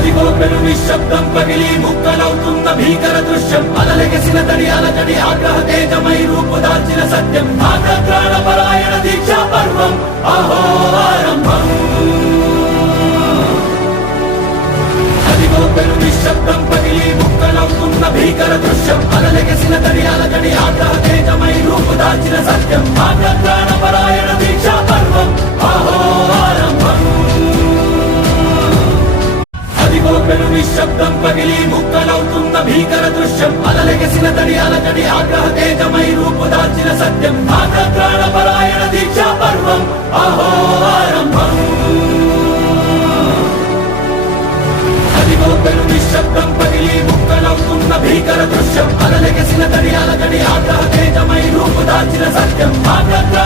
అదిగో పెను నిశ్శబ్దం పగిలి ముక్కలవుతున్న భీకర దృశ్యం అలలెగసిన తడి అలజడి ఆగ్రహ తేజమై రూపుదాల్చిన సత్యం ఆగ్రహ దీక్షా పర్వం అహో ఆరంభం అదిగో పెను నిశ్శబ్దం పగిలి ముక్కలవుతున్న భీకర దృశ్యం అలలెగసిన తడి అలజడి ఆగ్రహ తేజమై రూపుదాల్చిన సత్యం ఆగ్రహ దీక్షా పర్వం అహో ఆరంభం అదిగో పెను నిశ్శబ్దం పగిలి ముక్కలవుతున్న భీకర దృశ్యం అలలెగసిన తడి అలజడి ఆగ్రహ తేజమై రూపుదాల్చిన సత్యం ఆగ్రహ దీక్షా పర్వం అహో ఆరంభం అదిగో పెను నిశ్శబ్దం పగిలి ముక్కలవుతున్న భీకర దృశ్యం అలలెగసిన తడి అలజడి ఆగ్రహ తేజమై రూపుదాల్చిన సత్యం ఆగ్రహ